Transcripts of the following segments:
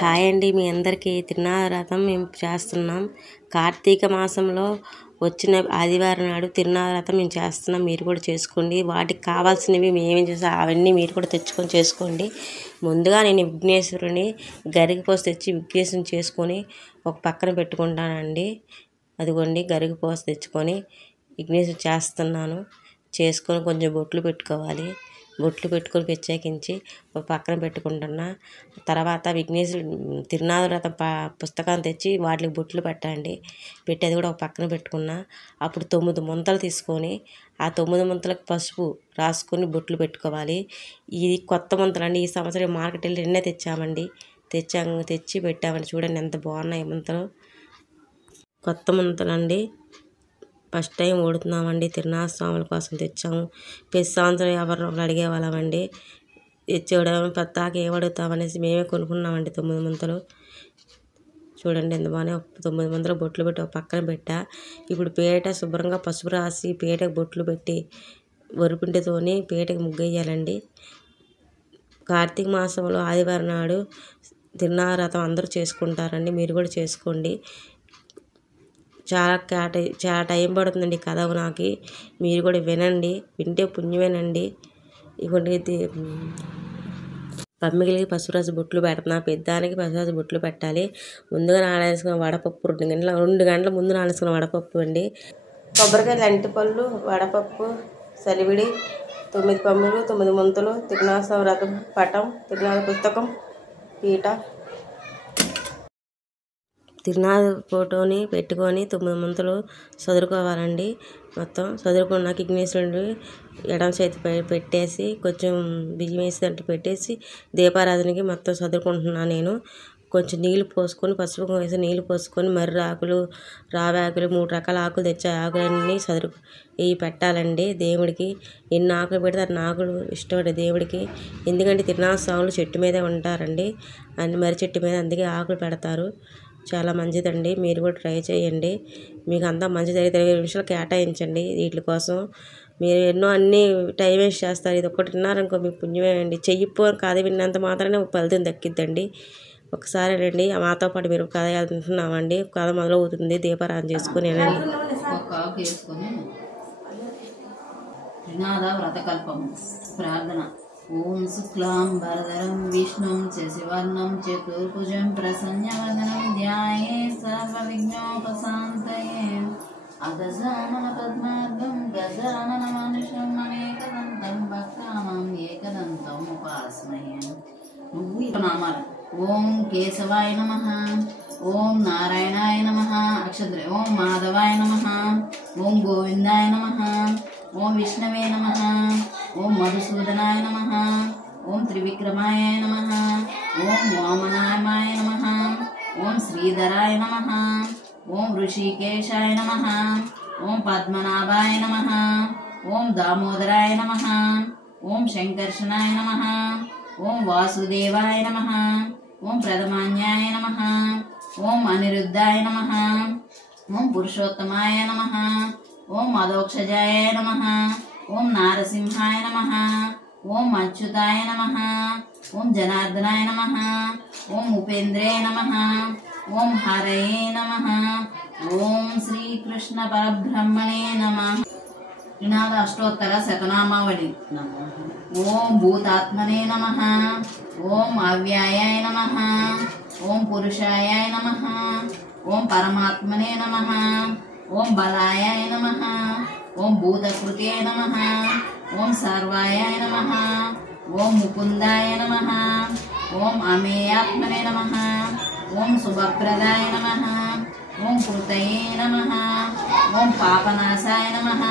Hi అండి, మీ అందరికీ తిరునాళ్ళ మేము చేస్తున్నాం. కార్తీక మాసంలో వచ్చిన ఆదివారం నాడు తిరునాళ్ళ మేము చేస్తున్నాం. మీరు కూడా చేసుకోండి. వాటికి కావాల్సినవి మేమేం చేస్తాం అవన్నీ మీరు కూడా తెచ్చుకొని చేసుకోండి. ముందుగా నేను విఘ్నేశ్వరుని గరిగపోసి తెచ్చి విఘ్నేశ్వరుని చేసుకొని ఒక పక్కన పెట్టుకుంటానండి. అదిగోండి గరిగపోసి తెచ్చుకొని విఘ్నేశ్వరుని చేస్తున్నాను. చేసుకొని కొంచెం బొట్లు పెట్టుకోవాలి. బొట్లు పెట్టుకొని ప్రత్యేకించి ఒక పక్కన పెట్టుకుంటున్నా. తర్వాత విఘ్నేశ్వరుడు తిరునాళ్ళ వ్రతం పుస్తకాన్ని తెచ్చి వాటికి బొట్లు పెట్టండి. పెట్టి అది కూడా ఒక పక్కన పెట్టుకున్నా. అప్పుడు 9 ముంతలు తీసుకొని ఆ 9 ముంతలకు పసుపు రాసుకొని బొట్లు పెట్టుకోవాలి. ఇది కొత్త ముంతలండి. ఈ సంవత్సరం మార్కెట్ వెళ్ళి నిన్నే తెచ్చామండి. తెచ్చి పెట్టామండి. చూడండి ఎంత బాగున్నాయి ముంతలు. కొత్త ముంతలండి. First time ఓడుతున్నామండి. తిరునాళ్ళ స్వాముల కోసం తెచ్చాము. ప్రతి సంవత్సరం ఎవరినో ఒకరు అడిగేవాళ్ళమండి. తెచ్చేవాడు పద్దాక ఏమడుగుతామనేసి మేమే కొనుక్కున్నామండి 9 ముంతలు. చూడండి ఎంత బాగానే 9 ముంతలు బొట్లు పెట్టి ఒక పక్కన పెట్టా. ఇప్పుడు పీట శుభ్రంగా పసుపు రాసి పీటకు బొట్లు పెట్టి వరిపిండితోని పీటకి ముగ్గేయాలండి. కార్తీక మాసంలో ఆదివారం నాడు తిరునాళ్ళ వ్రతం అందరూ చేసుకుంటారండి. మీరు కూడా చేసుకోండి. చాలా టైం పడుతుందండి కథ నాకు. మీరు కూడా వినండి. వింటే పుణ్యమేనండి. ఇటువంటి పమ్మిగిలికి పసుపు రాసి బొట్లు పెడుతున్నా. పెద్దానికి పసుపు రాసి బొట్లు పెట్టాలి. ముందుగా నానేసుకున్న వడపప్పు 2 గంటల ముందు నానేసుకున్న వడపప్పు అండి. కొబ్బరికాయలు, అంటిపళ్ళు, వడపప్పు, సలివిడి, 9 పమ్ములు, 9 ముంతలు, తిరునాళ్ళ వ్రతం పటం, తిరునాళ్ళ పుస్తకం, పీట, తిరునాళ్ళ ఫోటోని పెట్టుకొని 9 ముంతలు చదువుకోవాలండి. మొత్తం చదువుకున్నాక విఘ్నేశ్వరుడు ఎడమ చేతి పెట్టేసి కొంచెం బియ్యం వేసి దాంట్లో పెట్టేసి దీపారాధనకి మొత్తం చదువుకుంటున్నాను నేను. కొంచెం నీళ్ళు పోసుకొని పసుపు వేసి నీళ్ళు పోసుకొని మర్రి ఆకులు, రావాకులు 3 రకాల ఆకులు తెచ్చి ఆకులన్నీ ఇవి పెట్టాలండి దేవుడికి. ఎన్ని ఆకులు పెడితే అన్ని ఆకులు ఇష్టపడే దేవుడికి. ఎందుకంటే తిరునాళ్ళ స్వాములు చెట్టు మీదే ఉంటారండి. అన్ని మర్రి చెట్టు మీద, అందుకే ఆకులు పెడతారు. చాలా మంచిదండి. మీరు కూడా ట్రై చేయండి. మీకు అంతా మంచి జరిగితే 20 నిమిషాలు కేటాయించండి వీటి కోసం. మీరు అన్నీ టైం వేస్ట్ చేస్తారు. ఇది ఒక్కటి విన్నారనుకో మీకు పుణ్యమే అండి. చెయ్యిపోని కథ విన్నంత మాత్రమే ఫలితం దక్కిద్దండి. ఒకసారి రండి మాతో పాటు మీరు కథ వింటున్నామండి. కథ మొదలవుతుంది. దీపారాధన చేసుకుని వినండి. త్రినాద వ్రతకల్పము ప్రార్థన. ఓం శుక్లాం వరదరం విష్ణుం శశివర్ణం చతుర్భుజం ప్రసన్నవదనం ధ్యాయేత్ సర్వవిఘ్నోపశాంతయే. అగజానన పద్మార్గం గజానన మనుషం అనేకదంతం భక్తానాం ఏకదంతం ఉపాస్మహే. నామాలు. ఓం కేశవాయ నమః, ఓం నారాయణాయ నమః, అక్షత్రే ఓం మాధవాయ నమః, ఓం గోవిందాయ నమః, ఓం విష్ణవే నమః, ఓం మధుసూదనాయ నమః, ఓం త్రివిక్రమాయ నమః, ఓం వామనాయ నమః, ఓం శ్రీధరాయ నమః, ఓం ఋషికేశాయ నమః, ఓం పద్మనాభాయ నమః, ఓం దామోదరాయ నమః, ఓం శంకర్షణాయ నమః, ఓం వాసుదేవాయ నమః, ఓం ప్రథమాన్యాయ నమః, ఓం అనిరుద్ధాయ నమః, ఓం పురుషోత్తమాయ నమః, ఓం మదోక్షజాయ నమః, ఓం నారసింహాయ నమః, ఓం అచ్యుతాయ నమః, ఓం జనార్దనాయ నమః, ఓం ఉపేంద్రాయ నమః, ఓం హరయే నమః, ఓం శ్రీకృష్ణ పరబ్రహ్మణే నమః. త్రినాథ అష్టోత్తర శతనామావళి. ఓం భూతాత్మనే నమః, ఓం అవ్యాయాయ నమః, ఓం పురుషాయ నమః, ఓం పరమాత్మనే నమః, ఓం బలాయ నమః, ఓం భూతకృతే నమః, ఓం సర్వాయ నమః, ఓం ముకుందాయ నమః, ఓం అమేయాత్మనే నమః, ఓం శుభప్రదాయ నమః, ఓం కృతయే నమః, ఓం పాపనాశాయ నమః,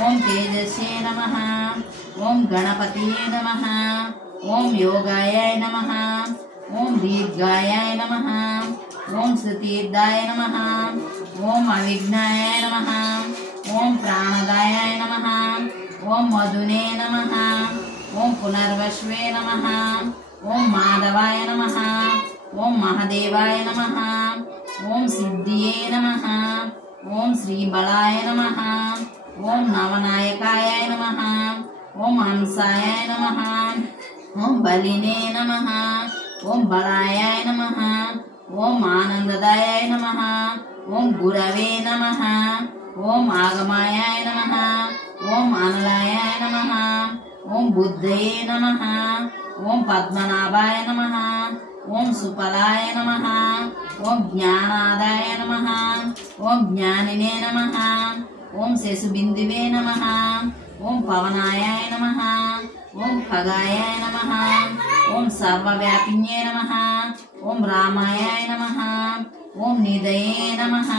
ఓం తేజస్యే నమః, ఓం గణపతియే నమః, ఓం యోగాయ నమః, ఓం దీర్ఘాయ నమః, ఓం సుతీర్థాయ నమః, ఓం అవిఘ్నాయ నమః, ఓం ప్రాణదాయ నమః, ఓం మధునే నమః, ఓం పునర్వశ్వే నమః, ఓం మాధవాయ నమః, ఓం మహదేవాయ నమః, ఓం సిద్ధియే నమః, ఓం శ్రీబలాయ నమః, ఓం నవనాయకాయ నమః, ఓం హంసాయ నమః, ఓం బలినే నమః, ఓం బలాయాయ నమః. ఓం ఆనందదాయాయ నమః. ఓం గురవే నమః. ఓం ఆగమాయాయ నమః. ఓం అనలాయాయ నమః. ఓం బుద్ధయే నమః. ఓం పద్మనాభాయ నమః. ఓం సుఫలాయ నమః. ఓం జ్ఞానాదాయ నమః. ఓం జ్ఞానినే నమః. ఓం శశుబిందువే నమః. ఓం పవనాయాయ నమః. ఓం ఖగాయాయ నమః. ఓం సర్వవ్యాపిన్యే నమః. ఓం రామాయాయ నమః. ఓం నిదయే నమః.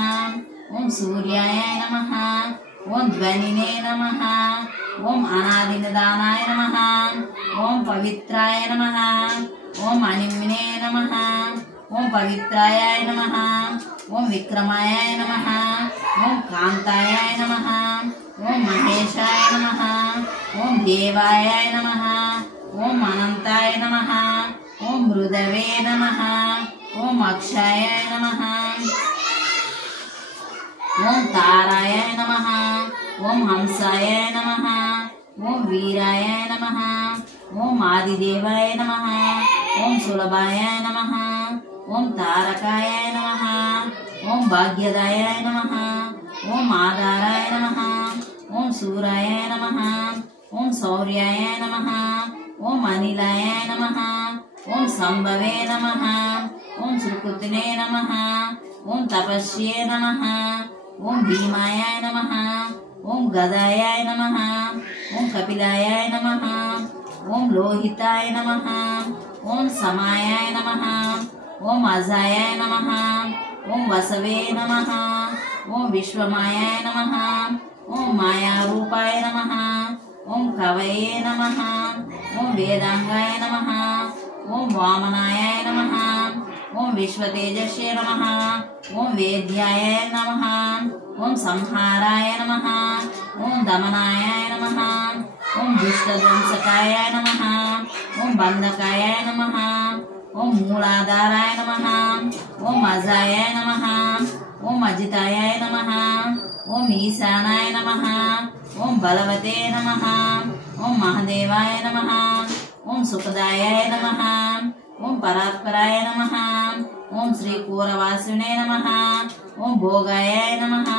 ఓం సూర్యాయ నమః. ఓం ధ్వనినే నమః. ఓం అనాదినిదానాయ నమః. ఓం పవిత్రాయ నమః. ఓం అనిమ్నే నమః. ఓం పవిత్రాయ నమః. ఓం విక్రమాయ నమః. ఓం కాంతాయ నమః. ఓం మహేశాయ నమః. ఓం దేవాయ నమః. ఓం అనంతాయ నమః. ఓం మృదవే నమః. ఓం అక్షాయ నమః. ఓం తారాయ నమః. ఓం హంసాయ నమః. ఓం వీరాయ నమః. ఓం ఆదిదేవాయ నమః. ఓం సులభాయ నమః. ఓం తారకాయ నమః. ఓం భాగ్యదాయ నమః. ఓం ఆధారాయ నమః. ఓం సూరాయ నమః. ఓం శౌర్యాయ నమః. ఓం అనిలాయ నమః. ఓం సంభవే నమః. ఓం సుకృతినే నమః. ఓం తపస్యే నమః. ఓం భీమాయ నమః. ఓం గదాయ నమః. ఓం కపిలాయ నమః. ఓం లోహితాయ నమః. ఓం సమాయ నమః. ఓం అజాయ నమః. ఓం వసవే నమః. ఓం విశ్వమాయ నమః. ఓం మాయారూపాయ నమః. ఓం కవయే నమః. ఓం వేదాంగాయ నమః. ఓం వామనాయ నమః. ఓం విశ్వతేజస్యే నమః. ఓం వేద్యాయ నమః. ఓం సంహారాయ నమః. ఓం దమనాయ నమః. ఓం దుష్టధ్వంసకాయ నమః. ఓం బంధకాయ నమః. ఓం మూలాధారాయ నమః. ఓం అజాయ నమః. ఓం అజితాయ నమః. ఓం ఈశానాయ నమః. ఓం బలవతే నమః. ఓం మహదేవాయ నమః. ఓం సుఖదాయ నమః. ఓం పరాత్పరాయ నమః. ఓం శ్రీ కూరవాసినే నమః. ఓం భోగాయ నమః.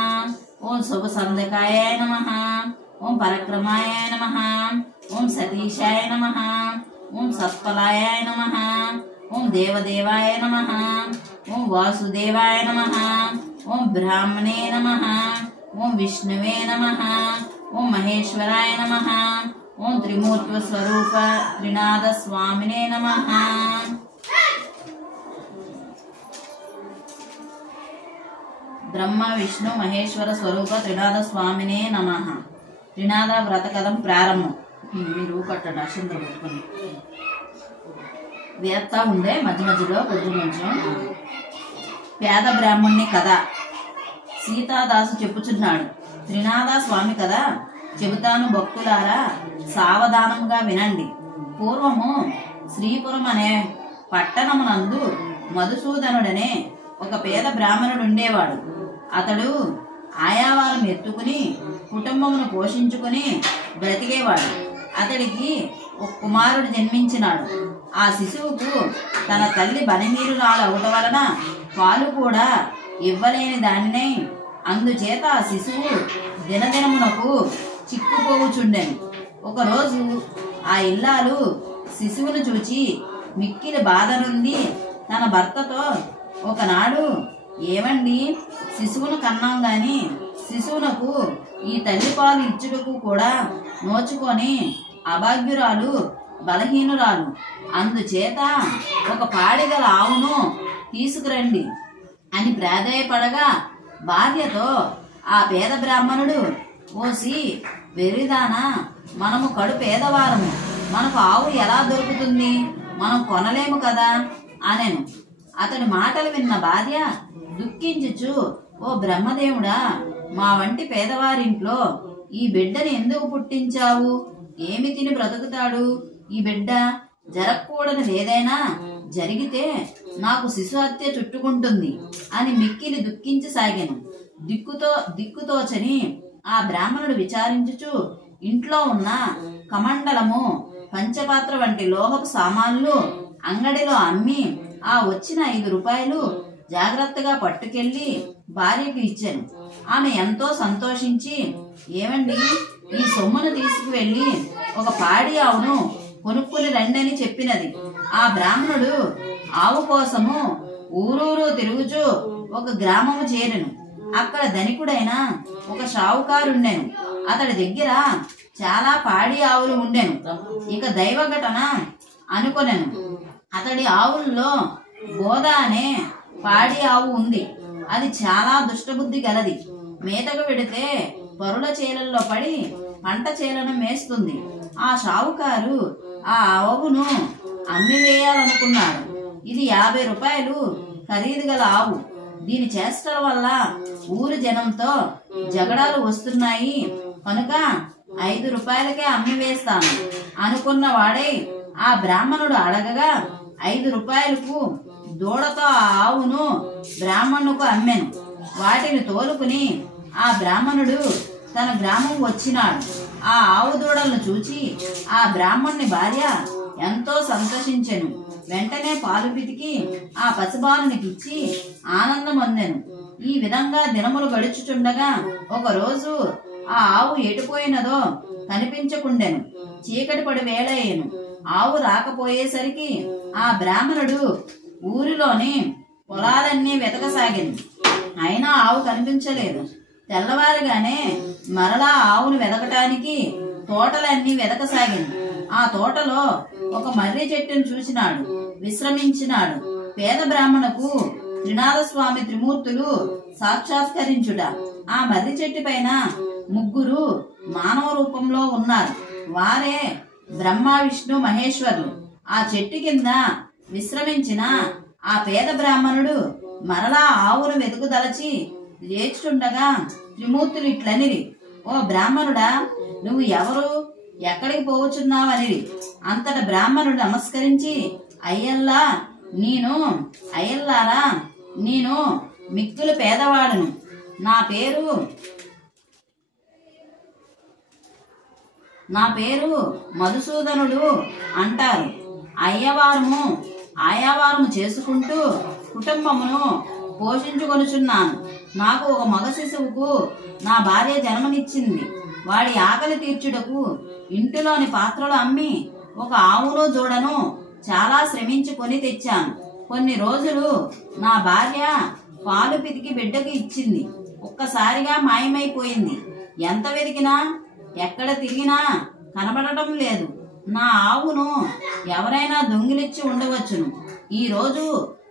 ఓం శుభసంధకాయ నమః. ఓం పరక్రమాయ నమః. ఓం సతీశాయ నమః. ఓం సత్ఫలాయ నమః. ఓం దేవదేవాయ నమః. ఓం వాసుదేవాయ నమః. ఓం బ్రాహ్మణే నమః. ఓం విష్ణువే నమః. ఓం మహేశ్వరాయ నమః. ఓం త్రిమూర్తి స్వరూప త్రినాథ స్వామినే నమః. బ్రహ్మ విష్ణు మహేశ్వర స్వరూప త్రినాథ స్వామినే నమః. త్రినాథ వ్రతకథం ప్రారంభం. మీరు కట్టండి అక్షంతలు పెట్టుకుని వేత్తా ఉండే మధ్య మధ్యలో కొంచెం కొంచెం. పేద బ్రాహ్మణ్ణి కథ. సీతాదాసు చెప్పుచున్నాడు. త్రినాథ స్వామి కదా చెబుతాను భక్తులారా, సావధానముగా వినండి. పూర్వము శ్రీపురం అనే పట్టణమునందు మధుసూదనుడనే ఒక పేద బ్రాహ్మణుడు ఉండేవాడు. అతడు ఆయావారం ఎత్తుకుని కుటుంబమును పోషించుకుని బ్రతికేవాడు. అతడికి ఒక కుమారుడు జన్మించినాడు. ఆ శిశువుకు తన తల్లి బనిమీరురాలు అవటం వలన పాలు కూడా ఇవ్వలేని దానినే. అందుచేత ఆ శిశువు దినదినమునకు చిక్కుపోవుచుండెను. ఒకరోజు ఆ ఇల్లాలు శిశువును చూచి మిక్కిలి బాధ నుండి తన భర్తతో, ఒకనాడు ఏమండి, శిశువును కన్నాం గాని శిశువునకు ఈ తల్లి పాలు ఇచ్చుటకు కూడా నోచుకొని అభాగ్యురాలు, బలహీనురాలు. అందుచేత ఒక పాడిగల ఆవును తీసుకురండి అని ప్రాధేయపడగా భార్యతో ఆ పేద బ్రాహ్మణుడు, ఓసి వెర్రిదానా, మనము కడు పేదవారము, మనకు ఆవు ఎలా దొరుకుతుంది, మనం కొనలేము కదా అనెను. అతడి మాటలు విన్న భార్య దుఃఖించుచు, ఓ బ్రహ్మదేవుడా, మా వంటి పేదవారింట్లో ఈ బిడ్డని ఎందుకు పుట్టించావు? ఏమి తిని బ్రతుకుతాడు ఈ బిడ్డ? జరగకూడని ఏదైనా జరిగితే నాకు శిశు హత్య చుట్టుకుంటుంది అని మిక్కిలి దుఃఖించసాగాను. దిక్కుతోచని ఆ బ్రాహ్మణుడు విచారించుచు ఇంట్లో ఉన్న కమండలము, పంచపాత్ర వంటి లోహపు సామాన్లు అంగడిలో అమ్మి ఆ వచ్చిన 5 రూపాయలు జాగ్రత్తగా పట్టుకెళ్లి భార్యకు ఇచ్చాను. ఆమె ఎంతో సంతోషించి, ఏమండి, ఈ సొమ్మును తీసుకువెళ్ళి ఒక పాడి ఆవును కొనుక్కుని రండి అని చెప్పినది. ఆ బ్రాహ్మణుడు ఆవు కోసము ఊరూరు తిరుగుచూ ఒక గ్రామము చేరెను. అక్కడ ధనికుడైన ఒక షావుకారుండెను. అతడి దగ్గర చాలా పాడి ఆవులు ఉండెను. ఇక దైవ ఘటన అనుకొనెను. అతడి ఆవుల్లో బోధ అనే పాడి ఆవు ఉంది. అది చాలా దుష్టబుద్ధి గలది. మేతకు పెడితే పరుల చేలల్లో పడి పంట చేలను మేస్తుంది. ఆ షావుకారు ఆ ఆవును అమ్మివేయాలనుకున్నాడు. ఇది 50 రూపాయలు ఖరీదు గల ఆవు. దీని చేష్టల వల్ల ఊరు జనంతో జగడాలు వస్తున్నాయి కనుక 5 రూపాయలకే అమ్మివేస్తాను అనుకున్న వాడే ఆ బ్రాహ్మణుడు అడగగా 5 రూపాయలకు దూడతో ఆ ఆవును బ్రాహ్మణుకు అమ్మాను. వాటిని తోలుకుని ఆ బ్రాహ్మణుడు తన గ్రామం వచ్చినాడు. ఆ ఆవు దూడలను చూచి ఆ బ్రాహ్మణుని భార్య ఎంతో సంతోషించెను. వెంటనే పాలు పితికి ఆ పసిబాలునికిచ్చి ఆనందం పొందెను. ఈ విధంగా దినములు గడుచుచుండగా ఒకరోజు ఆ ఆవు ఎటుపోయినదో కనిపించకుండెను. చీకటి పడి వేళయ్యను. ఆవు రాకపోయేసరికి ఆ బ్రాహ్మణుడు ఊరిలోని పొలాలన్నీ వెతకసాగింది. అయినా ఆవు కనిపించలేదు. తెల్లవారుగానే మరలా ఆవును వెతకటానికి తోటలన్నీ వెతకసాగింది. ఆ తోటలో ఒక మర్రి చెట్టును చూసినాడు. విశ్రమించినాడు. పేద బ్రాహ్మణకు త్రినాథ స్వామి త్రిమూర్తులు సాక్షాత్కరించుట. ఆ మర్రి చెట్టు పైన 3 మానవ రూపంలో ఉన్నారు. వారే బ్రహ్మ, విష్ణు, మహేశ్వరులు. ఆ చెట్టు కింద విశ్రమించిన ఆ పేద బ్రాహ్మణుడు మరలా ఆవును వెతుకుదలచి లేచుండగా త్రిమూర్తులు ఇట్లనిరి, ఓ బ్రాహ్మణుడా, నువ్వు ఎవరు, ఎక్కడికి పోవచున్నావనిరి. అంతట బ్రాహ్మణుడు నమస్కరించి, అయ్యల్లారా, నేను మిక్కులు పేదవాడును. నా పేరు మధుసూదనుడు అంటారు. ఆయావారము చేసుకుంటూ కుటుంబమును పోషించుకొనుచున్నాను. నాకు ఒక మగ శిశువుకు నా భార్య జన్మనిచ్చింది. వాడి ఆకలి తీర్చుటకు ఇంటిలోని పాత్రలు అమ్మి ఒక ఆవును దూడను చాలా శ్రమించుకొని తెచ్చాను. కొన్ని రోజులు నా భార్య పాలు పితికి బిడ్డకు ఇచ్చింది. ఒక్కసారిగా మాయమైపోయింది. ఎంత వెతికినా ఎక్కడ తిరిగినా కనబడటం లేదు. నా ఆవును ఎవరైనా దొంగిలిచ్చి ఉండవచ్చును. ఈ రోజు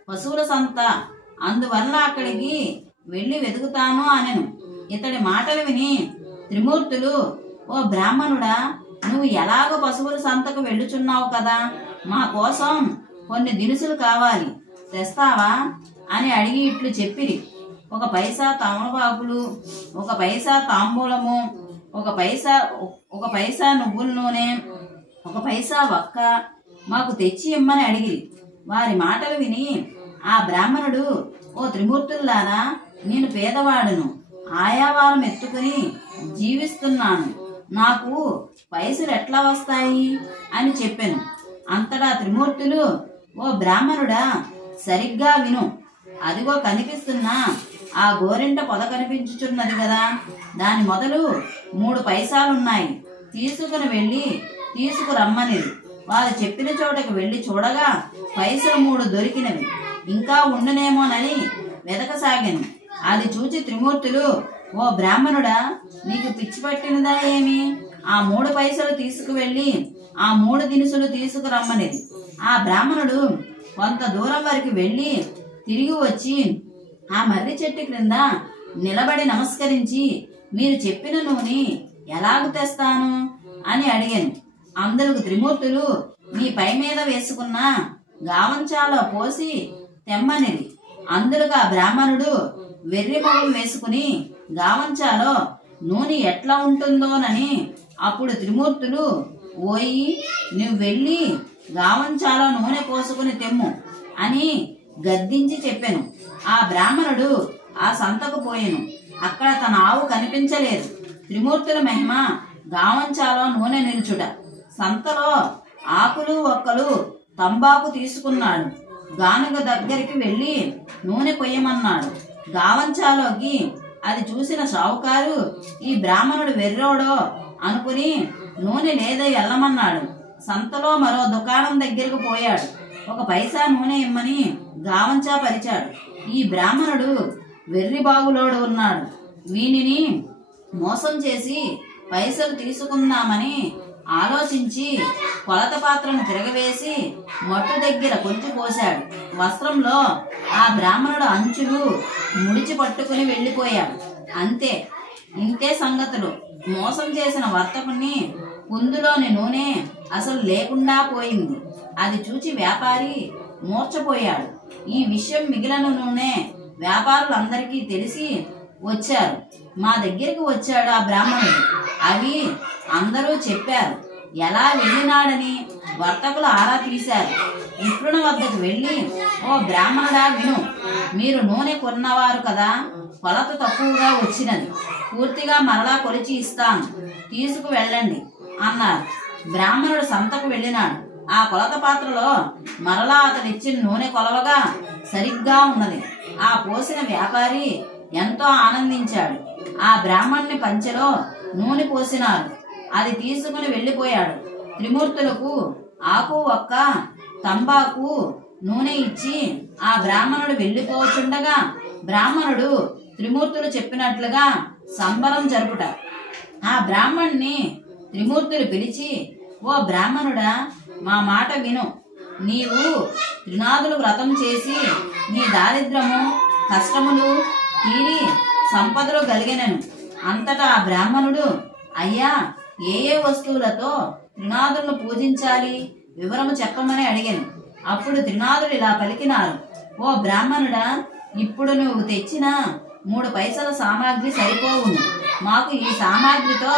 పశువుల సంత, అందువల్ల అక్కడికి వెళ్లి వెతుకుతాను అనెను. ఇతడి మాటలు విని త్రిమూర్తులు, ఓ బ్రాహ్మణుడా, నువ్వు ఎలాగో పశువుల సంతకు వెళ్ళుచున్నావు కదా, మా కోసం కొన్ని దినుసులు కావాలి, తెస్తావా అని అడిగి ఇట్లు చెప్పిరి. 1 పైసా తమలపాకులు, 1 పైసా తాంబూలము, 1 పైసా నువ్వుల నూనె, 1 పైసా వక్క మాకు తెచ్చి ఇమ్మని అడిగిరి. వారి మాటలు విని ఆ బ్రాహ్మణుడు, ఓ త్రిమూర్తుల్లారా, నేను పేదవాడును, ఆయావారం ఎత్తుకుని జీవిస్తున్నాను. నాకు పైసలు ఎట్లా వస్తాయి అని చెప్పాను. అంతటా త్రిమూర్తులు, ఓ బ్రాహ్మణుడా, సరిగ్గా విను. అదిగో కనిపిస్తున్న ఆ గోరింట పొద కనిపించుచున్నది కదా, దాని మొదలు 3 పైసాలున్నాయి. తీసుకుని వెళ్ళి తీసుకురమ్మనిది. వారు చెప్పిన చోటకు వెళ్లి చూడగా పైసలు 3 దొరికినవి. ఇంకా ఉండునేమోనని వెతకసాగాను. అది చూచి త్రిమూర్తులు, ఓ బ్రాహ్మణుడా, నీకు పిచ్చి పట్టినదా ఏమి? ఆ 3 పైసలు తీసుకువెళ్ళి ఆ 3 దినుసులు తీసుకురమ్మనిది. ఆ బ్రాహ్మణుడు కొంత దూరం వరకు వెళ్లి తిరిగి వచ్చి ఆ మర్రి చెట్టు క్రింద నిలబడి నమస్కరించి, మీరు చెప్పిన నూనె ఎలాగు తెస్తాను అని అడిగాను. అందుకు త్రిమూర్తులు, మీ పై మీద వేసుకున్న గావంచాలో పోసి తెమ్మనిది. అందుకు ఆ బ్రాహ్మణుడు వెర్రి మొగం వేసుకుని గావంచాలో నూనె ఎట్లా ఉంటుందోనని అప్పుడు త్రిమూర్తులు, ఓయి, నువ్వు వెళ్ళి గావంచాలో నూనె పోసుకుని తెమ్ము అని గద్దించి చెప్పాను. ఆ బ్రాహ్మణుడు ఆ సంతకు పోయెను. అక్కడ తన ఆవు కనిపించలేదు. త్రిమూర్తుల మహిమ గావంచాలో నూనె నిల్చుట. సంతలో ఆకులు ఒక్కలు తంబాకు తీసుకున్నాడు. గానుగ దగ్గరికి వెళ్ళి నూనె పొయ్యమన్నాడు. గావంచాలోకి అది చూసిన షావుకారు ఈ బ్రాహ్మణుడు వెర్రోడో అనుకుని నూనె లేదా ఎల్లమన్నాడు. సంతలో మరో దుకాణం దగ్గరకు పోయాడు. 1 పైసా నూనె ఇమ్మని గావంచా పరిచాడు. ఈ బ్రాహ్మణుడు వెర్రి బాగులోడు ఉన్నాడు. వీనిని మోసం చేసి పైసలు తీసుకుందామని ఆలోచించి కొలత పాత్రను తిరగవేసి మట్టు దగ్గర కొంచెం పోశాడు. వస్త్రంలో ఆ బ్రాహ్మణుడు అంచులు ముడిచి పట్టుకుని వెళ్ళిపోయాడు. అంతే, ఇంతే సంగతులు. మోసం చేసిన వర్తకుని కుందులోని నూనె అసలు లేకుండా పోయింది. అది చూచి వ్యాపారి మూర్చపోయాడు. ఈ విషయం మిగిలిన నూనె వ్యాపారులందరికీ తెలిసి వచ్చారు. మా దగ్గరికి వచ్చాడు ఆ బ్రాహ్మణుడు. అవి అందరూ చెప్పారు. ఎలా వెళ్ళినాడని వర్తకులు ఆరా తీశారు. విప్రుని వద్దకు వెళ్ళి, ఓ బ్రాహ్మణుడా విను, మీరు నూనె కొన్నవారు కదా, కొలత తక్కువగా వచ్చినది. పూర్తిగా మరలా కొలిచి ఇస్తాను, తీసుకు వెళ్ళండి అన్నారు. బ్రాహ్మణుడు సంతకు వెళ్ళినాడు. ఆ కొలత పాత్రలో మరలా అతనిచ్చిన నూనె కొలవగా సరిగ్గా ఉన్నది. ఆ పోసిన వ్యాపారి ఎంతో ఆనందించాడు. ఆ బ్రాహ్మణుని పంచెలో నూనె పోసినారు. అది తీసుకుని వెళ్ళిపోయాడు. త్రిమూర్తులకు ఆకు ఒక్క తంబాకు నూనె ఇచ్చి ఆ బ్రాహ్మణుడు వెళ్ళిపోచుండగా బ్రాహ్మణుడు త్రిమూర్తులు చెప్పినట్లుగా సంబరం జరుపుట. ఆ బ్రాహ్మణ్ణి త్రిమూర్తులు పిలిచి, ఓ బ్రాహ్మణుడా, మా మాట విను. నీవు త్రినాదులు వ్రతం చేసి నీ దారిద్రము కష్టములు తీరి సంపదలు కలిగినను. అంతటా ఆ బ్రాహ్మణుడు, అయ్యా, ఏ ఏ వస్తువులతో త్రినాదులను పూజించాలి వివరము చెప్పమని అడిగాను. అప్పుడు త్రినాదులు ఇలా పలికినారు, ఓ బ్రాహ్మణుడా, ఇప్పుడు నువ్వు తెచ్చిన 3 పైసల సామాగ్రి సరిపోవును. మాకు ఈ సామాగ్రితో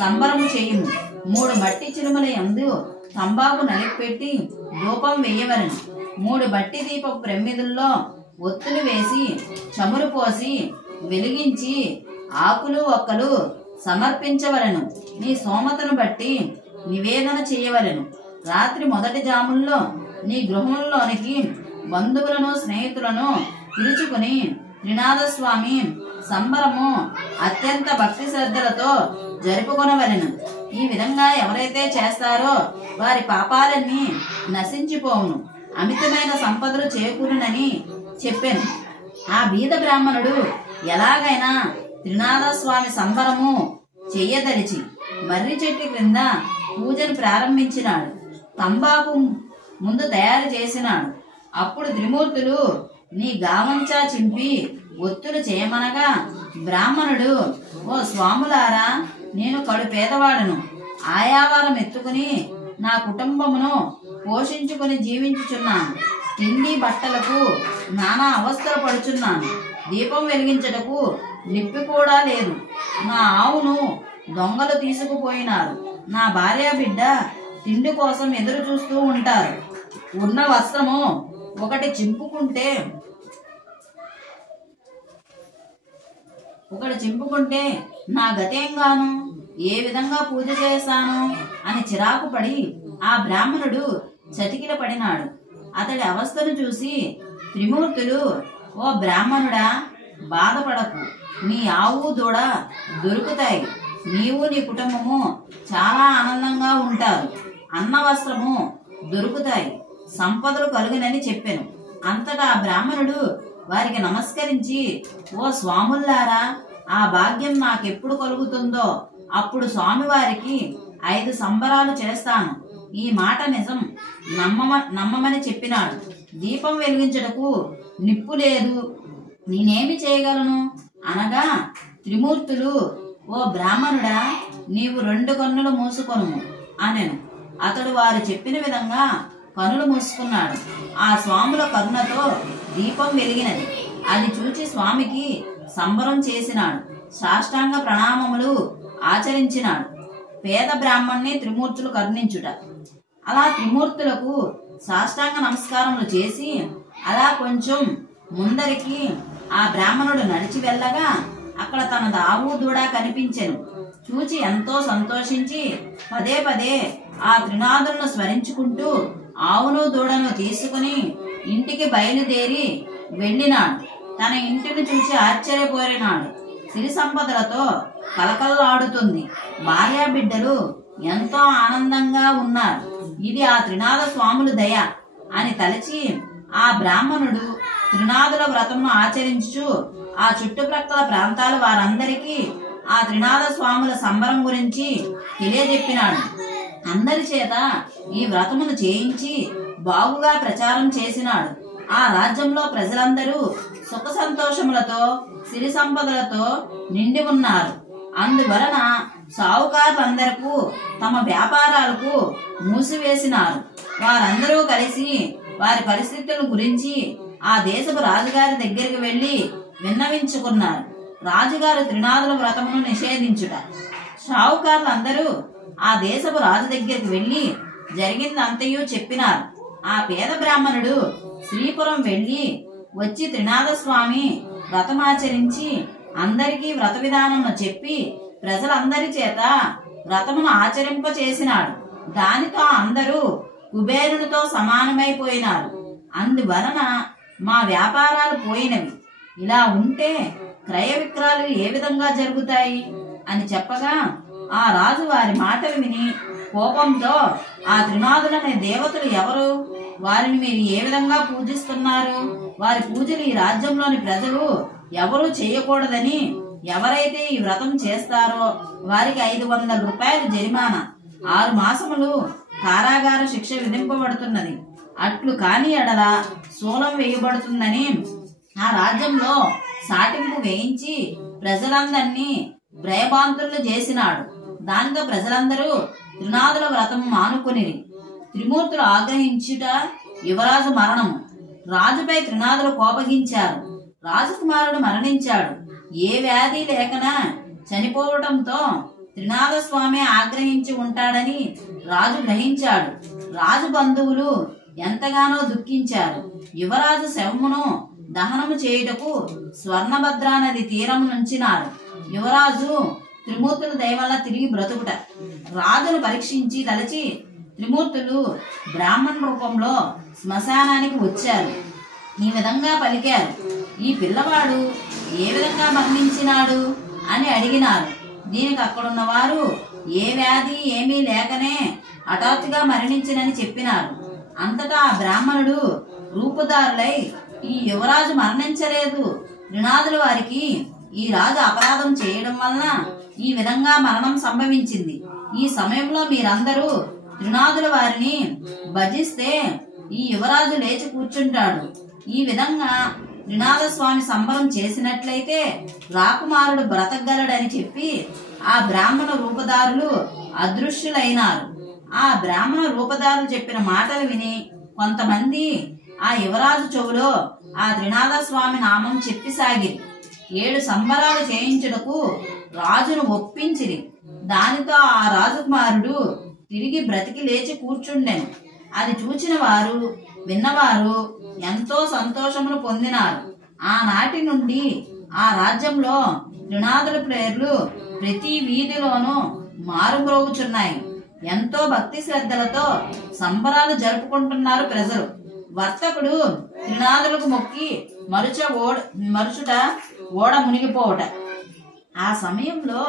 సంబరము చేయుము. 3 మట్టి చిలుముల యందు తంబాకు నలిపెట్టి ధూపం వేయవలను. 3 బట్టి దీపపు ప్రమిదల్లో ఒత్తులు వేసి చమురు పోసి వెలిగించి ఆకులు ఒక్కలు సమర్పించవలను. నీ స్తోమతను బట్టి నివేదన చేయవలను. రాత్రి మొదటి జాముల్లో నీ గృహంలోనికి బంధువులను స్నేహితులను పిలుచుకుని త్రినాథస్వామి సంబరము అత్యంత భక్తి శ్రద్ధలతో జరుపుకొనవలెను. ఈ విధంగా ఎవరైతే చేస్తారో వారి పాపాలన్నీ నశించిపోవును, అమితమైన సంపదలు చేకూరునని చెప్పాను. ఆ బీద బ్రాహ్మణుడు ఎలాగైనా త్రినాథస్వామి సంబరము చెయ్యదలిచి మర్రి చెట్టు క్రింద పూజను ప్రారంభించినాడు. తంబాకు ముందు తయారు చేసినాడు. అప్పుడు త్రిమూర్తులు నీ గావంచా చింపి ఒత్తులు చేయమనగా బ్రాహ్మణుడు, ఓ స్వాములారా, నేను కడు పేదవాడును. ఆయావారం ఎత్తుకుని నా కుటుంబమును పోషించుకుని జీవించుచున్నాను. తిండి బట్టలకు నానా అవస్థలు పడుచున్నాను. దీపం వెలిగించటకు నిప్పి కూడా లేదు. నా ఆవును దొంగలు తీసుకుపోయినారు. నా భార్య బిడ్డ తిండి కోసం ఎదురు చూస్తూ ఉంటారు. ఉన్న వస్త్రము ఒకటి చింపుకుంటే నా గతేంగాను, ఏ విధంగా పూజ చేశాను అని చిరాకు పడి ఆ బ్రాహ్మణుడు చతికిల పడినాడు. అతడి అవస్థను చూసి త్రిమూర్తులు, ఓ బ్రాహ్మణుడా, బాధపడకు, నీ ఆవు దూడ దొరుకుతాయి. నీవు నీ కుటుంబము చాలా ఆనందంగా ఉంటారు. అన్న వస్త్రము దొరుకుతాయి, సంపదలు కలుగునని చెప్పాను. అంతటా ఆ బ్రాహ్మణుడు వారికి నమస్కరించి, ఓ స్వాముల్లారా, ఆ భాగ్యం నాకెప్పుడు కలుగుతుందో అప్పుడు స్వామివారికి 5 సంబరాలు చేస్తాను. ఈ మాట నిజం, నమ్మమని చెప్పినాడు. దీపం వెలిగించటకు నిప్పు లేదు, నేనేమి చేయగలను అనగా త్రిమూర్తులు, ఓ బ్రాహ్మణుడా, నీవు 2 కన్నులు మూసుకొనుము అనెను. అతడు వారు చెప్పిన విధంగా కనులు మూసుకున్నాడు. ఆ స్వాముల కరుణతో దీపం వెలిగినది. అది చూచి స్వామికి సంబరం చేసినాడు. సాష్టాంగ ప్రణామములు ఆచరించినాడు. పేద బ్రాహ్మణ్ణి త్రిమూర్తులు కరుణించుట. అలా త్రిమూర్తులకు సాష్టాంగ నమస్కారములు చేసి అలా కొంచెం ముందరికి ఆ బ్రాహ్మణుడు నడిచి వెళ్ళగా అక్కడ తన ఆవు దూడ కనిపించెను. చూచి ఎంతో సంతోషించి పదే పదే ఆ త్రినాథులను స్మరించుకుంటూ ఆవును దూడను తీసుకుని ఇంటికి బయలుదేరి వెళ్ళినాడు. తన ఇంటిని చూసి ఆశ్చర్యపోయినాడు. సిరి సంపదలతో కలకల్లాడుతుంది. భార్యా బిడ్డలు ఎంతో ఆనందంగా ఉన్నారు. ఇది ఆ త్రినాథ స్వాముల దయ అని తలచి ఆ బ్రాహ్మణుడు త్రినాథుల వ్రతమును ఆచరించు ఆ చుట్టుప్రక్కల ప్రాంతాల వారందరికీ ఆ త్రినాథ స్వాముల సంబరం గురించి తెలియజెప్పినాడు. అందరి చేత ఈ వ్రతమును చేయించి బాగుగా ప్రచారం చేసినాడు. ఆ రాజ్యంలో ప్రజలందరూ సుఖ సంతోషములతో సిరి సంపదలతో నిండి ఉన్నారు. అందువలన సావుకారులందరకు తమ వ్యాపారాలకు మూసివేసినారు. వారందరూ కలిసి వారి పరిస్థితుల గురించి ఆ దేశపు రాజుగారి దగ్గరికి వెళ్లి విన్నవించుకున్నారు. రాజుగారు త్రినాథుల వ్రతమును నిషేధించుట. సావుకారులందరూ ఆ దేశపు రాజు దగ్గరికి వెళ్లి జరిగిందంతయు చెప్పినారు. ఆ పేద బ్రాహ్మణుడు శ్రీపురం వెళ్లి వచ్చి త్రినాథ స్వామి వ్రతమాచరించి అందరికీ వ్రత విధానమును చెప్పి ప్రజలందరి చేత వ్రతమును ఆచరింప చేసినాడు. దానితో అందరూ కుబేరునితో సమానమైపోయినారు. అందువలన మా వ్యాపారాలు పోయినవి. ఇలా ఉంటే క్రయ విక్రయాలు ఏ విధంగా జరుగుతాయి అని చెప్పగా ఆ రాజు వారి మాటలు విని కోపంతో ఆ త్రినాథులనే దేవతలు ఎవరు? వారిని మీరు ఏ విధంగా పూజిస్తున్నారు? వారి పూజలు ఈ రాజ్యంలోని ప్రజలు ఎవరూ చేయకూడదని ఎవరైతే ఈ వ్రతం చేస్తారో వారికి 500 రూపాయలు జరిమానా, 6 మాసములు కారాగార శిక్ష విధింపబడుతున్నది. అట్లు కాని ఎడల శూలం వేయబడుతుందని ఆ రాజ్యంలో సాటింపు వేయించి ప్రజలందరినీ భయభాంతులు చేసినాడు. దానితో ప్రజలందరూ త్రినాథుల వ్రతం మానుకొనిరి. త్రిమూర్తులు ఆగ్రహించుట యువరాజు మరణము. రాజుపై త్రినాథులు కోపగించారు. రాజకుమారుడు మరణించాడు. ఏ వ్యాధి లేకనా చనిపోవటంతో త్రినాథ స్వామి ఆగ్రహించి ఉంటాడని రాజు గ్రహించాడు. రాజు బంధువులు ఎంతగానో దుఃఖించారు. యువరాజు శవమును దహనము చేయుటకు స్వర్ణభద్రా నది తీరం నుంచినారు. యువరాజు త్రిమూర్తుల దయ వల్ల తిరిగి బ్రతుకుట. రాజును పరీక్షించి తలచి త్రిమూర్తులు బ్రాహ్మణ రూపంలో శ్మశానానికి వచ్చారు. ఈ విధంగా పలికారు: ఈ పిల్లవాడు ఏ విధంగా మరణించినాడు అని అడిగినారు. దీనికి అక్కడున్న వారు ఏ వ్యాధి ఏమీ లేకనే హఠాత్తుగా మరణించినని చెప్పినారు. అంతటా ఆ బ్రాహ్మణుడు రూపుదారులై ఈ యువరాజు మరణించలేదు. త్రినాథుల వారికి ఈ రాజు అపరాధం చేయడం వలన ఈ విధంగా మరణం సంభవించింది. ఈ సమయంలో మీరందరూ త్రినాథుల వారిని భజిస్తే ఈ యువరాజు లేచి కూర్చుంటాడు. ఈ విధంగా త్రినాథ స్వామి సంబరం చేసినట్లయితే రాకుమారుడు బ్రతకగలడని చెప్పి ఆ బ్రాహ్మణ రూపదారులు అదృశ్యులైనారు. ఆ బ్రాహ్మణ రూపదారులు చెప్పిన మాటలు విని కొంతమంది ఆ యువరాజు చెవులో ఆ త్రినాథ స్వామి నామం చెప్పి సాగిరి. 7 సంబరాలు చేయించుటకు రాజును ఒప్పించిరి. దానితో ఆ రాజకుమారుడు తిరిగి బ్రతికి లేచి కూర్చుండెను. అది చూచిన వారు విన్నవారు ఎంతో సంతోషమును పొందినారు. ఆనాటి నుండి ఆ రాజ్యంలో త్రినాథుల పేర్లు ప్రతి వీధిలోనూ మారుమ్రోగుచున్నాయి. ఎంతో భక్తి శ్రద్ధలతో సంబరాలు జరుపుకుంటున్నారు ప్రజలు. వర్తకుడు త్రినాథులకు మొక్కి మరుచుట ఓడ మునిగిపోవట. ఆ సమయంలో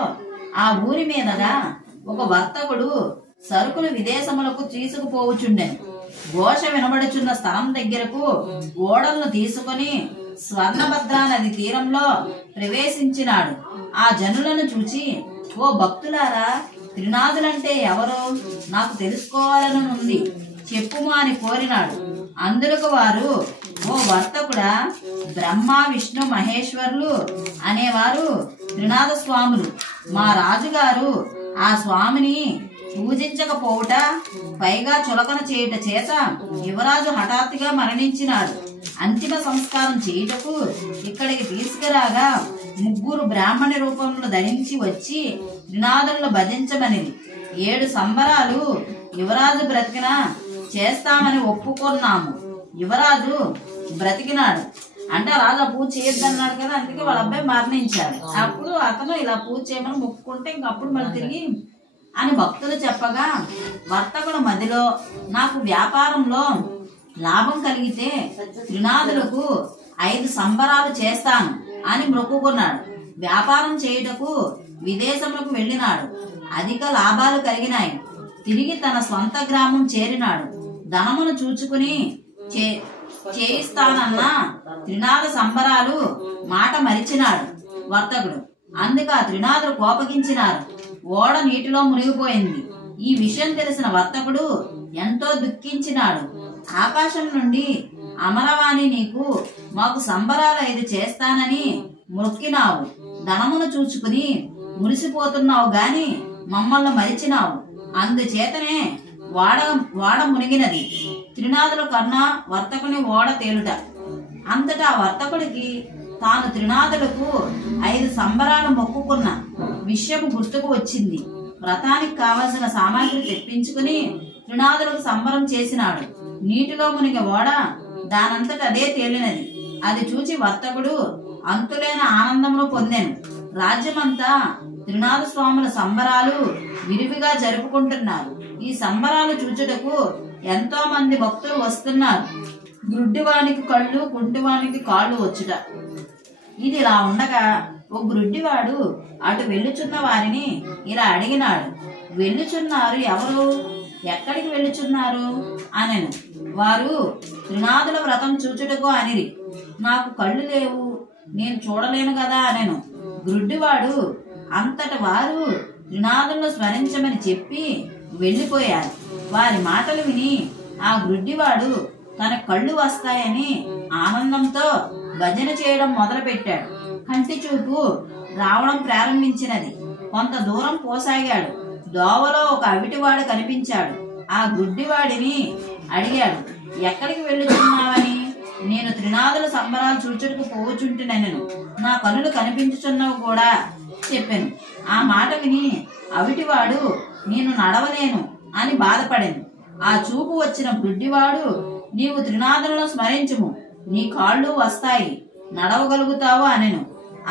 ఆ ఊరి మీదగా ఒక వర్తకుడు సరుకులు విదేశములకు తీసుకుపోవచుండెను. ఘోష వినబడుచున్న స్థలం దగ్గరకు ఓడలను తీసుకుని స్వర్ణభద్రా నది తీరంలో ప్రవేశించినాడు. ఆ జనులను చూచి, ఓ భక్తులారా, త్రినాథులంటే ఎవరో నాకు తెలుసుకోవాలని ఉంది, చెప్పుము అని కోరినాడు. అందులకు వారు, ఓ వర్తకుడా, బ్రహ్మ విష్ణు మహేశ్వరులు అనేవారు త్రినాథ స్వాములు. మా రాజుగారు ఆ స్వామిని పూజించకపోవుట, పైగా చులకన చేయుట చేత యువరాజు హఠాత్తుగా మరణించినాడు. అంతిమ సంస్కారం చేయుటకు ఇక్కడికి తీసుకురాగా 3 బ్రాహ్మణ రూపంలో ధరించి వచ్చి త్రినాథులను భజించమనిది. 7 సంబరాలు యువరాజు బ్రతికిన చేస్తామని ఒప్పుకున్నాము. యువరాజు బ్రతికినాడు అంటే రాజు ఆ పూజ చేయొద్దన్నాడు కదా, అందుకే వాళ్ళ అబ్బాయి మరణించాడు. అప్పుడు అతను ఇలా పూజ చేయమని మొక్కుకుంటే ఇంకప్పుడు మళ్ళీ తిరిగి అని భక్తులు చెప్పగా వర్తకుడు మదిలో నాకు వ్యాపారంలో లాభం కలిగితే త్రినాథులకు 5 సంబరాలు చేస్తాను అని మొక్కుకున్నాడు. వ్యాపారం చేయుటకు విదేశములకు వెళ్ళినాడు. అధిక లాభాలు కలిగినాయి. తిరిగి తన స్వంత గ్రామం చేరినాడు. ధనమును చూచుకుని చేయిస్తానన్న త్రినాథ సంబరాలు మాట మరిచినాడు వర్తకుడు. అందుకు ఆ త్రినాథులు కోపగించినారు. ఓడ నీటిలో మునిగిపోయింది. ఈ విషయం తెలిసిన వర్తకుడు ఎంతో దుఃఖించినాడు. ఆకాశం నుండి అమరవాణి నీకు మాకు సంబరాలు 5 చేస్తానని మొక్కినావు. ధనమును చూచుకుని మురిసిపోతున్నావు గాని మమ్మల్ని మరిచినావు. అందుచేతనే వాడ మునిగినది. త్రినాథుల కన్నా వర్తకుని ఓడ తేలుట. అంతటా వర్తకుడికి తాను త్రినాథులకు 5 సంబరాలు మొక్కుకున్న విషయము గుర్తుకు వచ్చింది. వ్రతానికి కావలసిన సామాగ్రి తెప్పించుకుని త్రినాథులకు సంబరం చేసినాడు. నీటిలో మునిగే ఓడ దానంతట అదే తేలినది. అది చూచి వర్తకుడు అంతులేని ఆనందమును పొందెను. రాజ్యమంతా త్రినాథ స్వాముల సంబరాలు విరివిగా జరుపుకుంటున్నారు. ఈ సంబరాలు చూచుటకు ఎంతో మంది భక్తులు వస్తున్నారు. గ్రుడ్డివానికి కళ్ళు, కుంటివానికి కాళ్ళు వచ్చుట. ఇది ఇలా ఉండగా ఓ గ్రుడ్డివాడు అటు వెళ్ళుచున్న వారిని ఇలా అడిగినాడు. వెళ్ళుచున్నారు ఎవరు? ఎక్కడికి వెళ్ళుచున్నారు అనెను. వారు త్రినాథుల వ్రతం చూచుటకు అనిరి. నాకు కళ్ళు లేవు, నేను చూడలేను కదా అనెను. గ్రుడ్డివాడు అంతటి వారు త్రినాథులను స్మరించమని చెప్పి వెళ్ళిపోయారు. వారి మాటలు విని ఆ గ్రుడ్డివాడు తన కళ్ళు వస్తాయని ఆనందంతో భజన చేయడం మొదలుపెట్టాడు. కంటి చూపు రావడం ప్రారంభించినది. కొంత దూరం పోసాగాడు. దోవలో ఒక అవిటివాడు కనిపించాడు. ఆ గుడ్డివాడిని అడిగాడు, ఎక్కడికి వెళ్ళుచున్నావని? నేను త్రినాథుల సంబరాలు చూచుటకు పోవచుంటునెను. నా కనులు కనిపించుచున్నవి కూడా చెప్పాను. ఆ మాట విని అవిటివాడు నేను నడవలేను అని బాధపడాను. ఆ చూపు వచ్చిన గుడ్డివాడు, నీవు త్రినాథులను స్మరించుము, నీ కాళ్ళు వస్తాయి, నడవగలుగుతావు అనెను.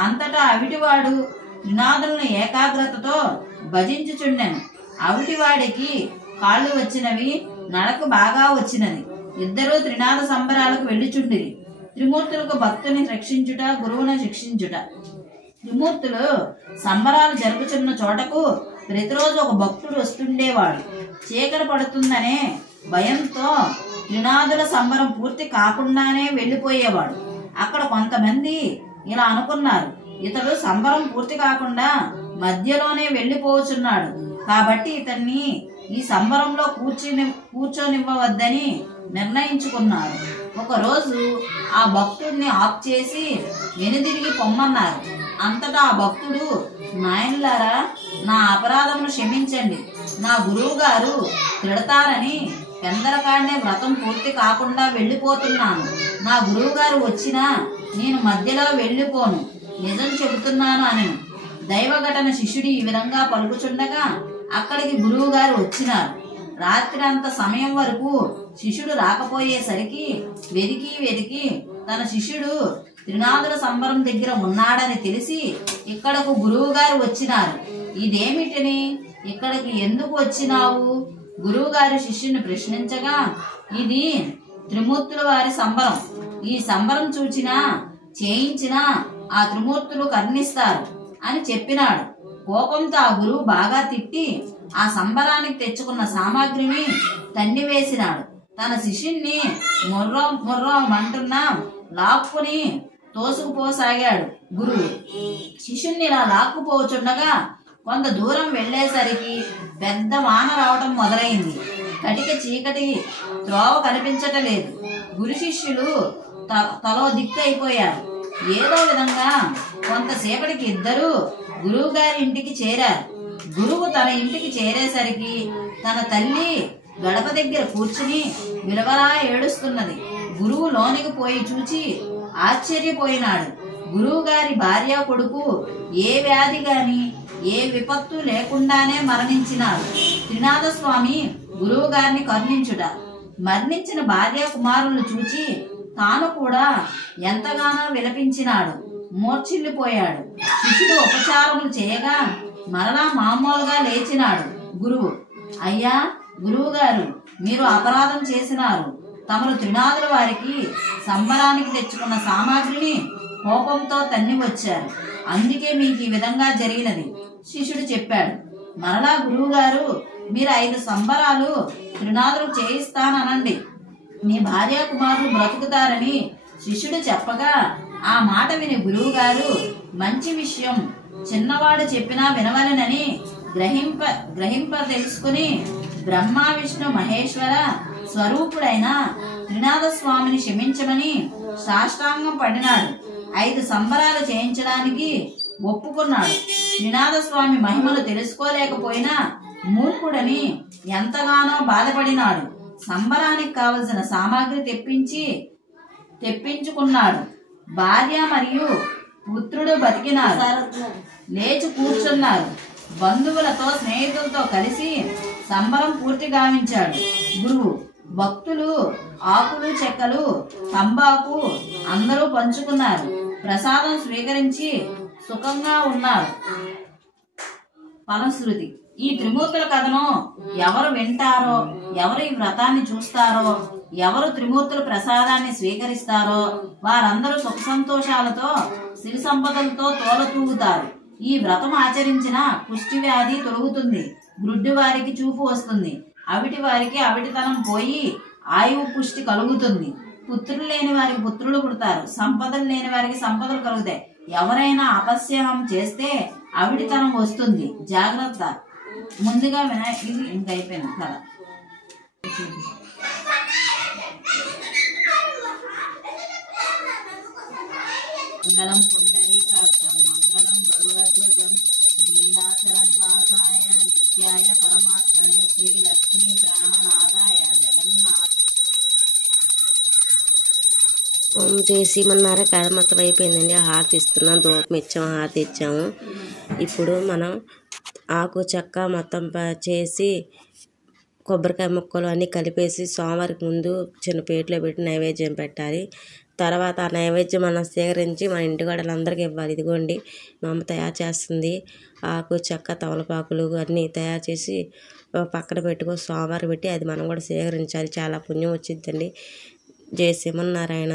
అంతటా అవిటివాడు త్రినాథులను ఏకాగ్రతతో భజించుచుండెను. అవిటివాడికి కాళ్ళు వచ్చినవి, నడక బాగా వచ్చినది. ఇద్దరూ త్రినాథ సంబరాలకు వెళ్ళిచుండిరి. త్రిమూర్తులకు భక్తుని రక్షించుట, గురువును శిక్షించుట. త్రిమూర్తులు సంబరాలు జరుగుతున్న చోటకు ప్రతిరోజు ఒక భక్తుడు వస్తుండేవాడు. చీకటి పడుతుందనే భయంతో త్రినాథుల సంబరం పూర్తి కాకుండానే వెళ్ళిపోయేవాడు. అక్కడ కొంతమంది ఇలా అనుకున్నారు, ఇతడు సంబరం పూర్తి కాకుండా మధ్యలోనే వెళ్ళిపోవచ్చున్నాడు కాబట్టి ఇతన్ని ఈ సంబరంలో కూర్చోనివ్వవద్దని నిర్ణయించుకున్నారు. ఒకరోజు ఆ భక్తుడిని ఆఫ్ చేసి వెనుదిరిగి పొమ్మన్నారు. అంతటా ఆ భక్తుడు, నాయనలారా, నా అపరాధమును క్షమించండి. నా గురువు గారు తిడతారని పెందరకాడనే వ్రతం పూర్తి కాకుండా వెళ్ళిపోతున్నాను. నా గురువు గారు వచ్చినా నేను మధ్యలో వెళ్ళిపోను, నిజం చెబుతున్నాను అనెను. దైవఘటన శిష్యుడు ఈ విధంగా పలుకుచుండగా అక్కడికి గురువు గారు వచ్చినారు. రాత్రి అంత సమయం వరకు శిష్యుడు రాకపోయేసరికి వెతికి తన శిష్యుడు త్రినాథుల సంబరం దగ్గర ఉన్నాడని తెలిసి ఇక్కడకు గురువు గారు వచ్చినారు. ఇదేమిటని, ఇక్కడికి ఎందుకు వచ్చినావు? గురువు గారు శిష్యుని ప్రశ్నించగా, ఇది త్రిమూర్తుల వారి సంబరం. ఈ సంబరం చూచినా చేయించినా ఆ త్రిమూర్తులు కర్ణిస్తారు అని చెప్పినాడు. కోపంతో ఆ గురువు బాగా తిట్టి ఆ సంబరానికి తెచ్చుకున్న సామాగ్రిని తన్ని వేసినాడు. తన శిష్యుణ్ణి మొర్రో మంటున్నా లాక్కుని తోసుకుపోసాగాడు గురువు. శిష్యుణ్ణి ఇలా లాక్కుపోచుండగా కొంత దూరం వెళ్లేసరికి పెద్ద వాన రావటం మొదలైంది. కటిక చీకటి, త్రోవ కనిపించటలేదు. గురు శిష్యులు తలో దిక్కు అయిపోయారు. ఏదో విధంగా కొంతసేపటికి ఇద్దరు గురువు గారి ఇంటికి చేరారు. గురువు తన ఇంటికి చేరేసరికి తన తల్లి గడప దగ్గర కూర్చుని విలవలా ఏడుస్తున్నది. గురువు లోనికి పోయి చూచి ఆశ్చర్యపోయినాడు. గురువు గారి భార్య కొడుకు ఏ వ్యాధి గాని ఏ విపత్తు లేకుండానే మరణించినారు. త్రినాథ స్వామి గురువు గారిని కరుణించుట. మరణించిన భార్య కుమారులను చూచి తాను కూడా ఎంతగానో విలపించినాడు. మూర్ఛిల్లిపోయాడు. శిష్యుడు ఉపచారములు చేయగా మరలా మామూలుగా లేచినాడు. గురువు: అయ్యా గురువు గారు, మీరు అపరాధం చేసినారు. తమరు త్రినాథుల వారికి సంబరానికి తెచ్చుకున్న సామాగ్రిని కోపంతో తన్ని వచ్చారు. అందుకే మీకు ఈ విధంగా జరిగినది శిష్యుడు చెప్పాడు. మరలా గురువు గారు, మీరు 5 సంబరాలు త్రినాథులకు చేయిస్తాననండి, మీ భార్య కుమారులు బ్రతుకుతారని శిష్యుడు చెప్పగా ఆ మాట విని గురువు గారు, మంచి విషయం, చిన్నవాడు చెప్పినా వినవలెనని గ్రహింప తెలుసుకుని బ్రహ్మ విష్ణు మహేశ్వర స్వరూపుడైన త్రినాథ స్వామిని క్షమించమని సాష్టాంగం పడినాడు. 5 సంబరాలు చేయించడానికి ఒప్పుకున్నాడు. త్రినాథ స్వామి మహిమలు తెలుసుకోలేకపోయినా మూర్ఖుడని ఎంతగానో బాధపడినాడు. సంబరానికి కావలసిన సామాగ్రి తెప్పించుకున్నాడు. భార్య మరియు పుత్రుడు బతికినారు, లేచి కూర్చున్నారు. బంధువులతో స్నేహితులతో కలిసి సంబరం పూర్తి గావించాడు గురువు. భక్తులు ఆకులు చెక్కలు తంబాకు అందరూ పంచుకున్నారు. ప్రసాదం స్వీకరించి సుఖంగా ఉన్నారు. ఫలశ్రుతి: ఈ త్రిమూర్తుల కథను ఎవరు వింటారో, ఎవరు ఈ వ్రతాన్ని చూస్తారో, ఎవరు త్రిమూర్తుల ప్రసాదాన్ని స్వీకరిస్తారో వారందరూ సుఖ సంతోషాలతో సిరి సంపదలతో తోలతూగుతారు. ఈ వ్రతం ఆచరించిన పుష్టి వ్యాధి తొలగుతుంది. గ్రుడ్డి వారికి చూపు వస్తుంది. అవిటి వారికి అవిటితనం పోయి ఆయువు పుష్టి కలుగుతుంది. పుత్రులు లేని వారికి పుత్రులు పుడతారు. సంపదలు లేని వారికి సంపదలు కలుగుతాయి. ఎవరైనా అపస్యహం చేస్తే అవిటితనం వస్తుంది. జాగ్రత్త. ముందుగా ఇది ఇంకా అయిపోయింది కదా. మంగళం పుండరీకాక్షం మంగళం గరుడధ్వజం నీలాచల నివాసాయ నిత్యాయ పరమాత్మనే శ్రీ లక్ష్మీ ప్రాణనాథాయ జగన్నాథ. ఓం చేసిమన్నారా కథ మొత్తం అయిపోయిందండి. హారతి ఇస్తున్నాం, ధూపం ఇచ్చాము, హారతి ఇచ్చాము. ఇప్పుడు మనం ఆకు చెక్క మొత్తం చేసి కొబ్బరికాయ ముక్కలు అన్నీ కలిపేసి సోమవారికి ముందు చిన్న ప్లేట్లో పెట్టి నైవేద్యం పెట్టాలి. తర్వాత ఆ నైవేద్యం మనం సేకరించి మన ఇంటి వాళ్ళందరికీ ఇవ్వాలి. ఇదిగోండి మా అమ్మ తయారు చేస్తుంది. ఆకు చెక్క తమలపాకులు అన్నీ తయారు చేసి పక్కన పెట్టుకో సోమవారం పెట్టి అది మనం కూడా సేకరించాలి. చాలా పుణ్యం వచ్చిందండి. జై శ్రీమన్నారాయణ.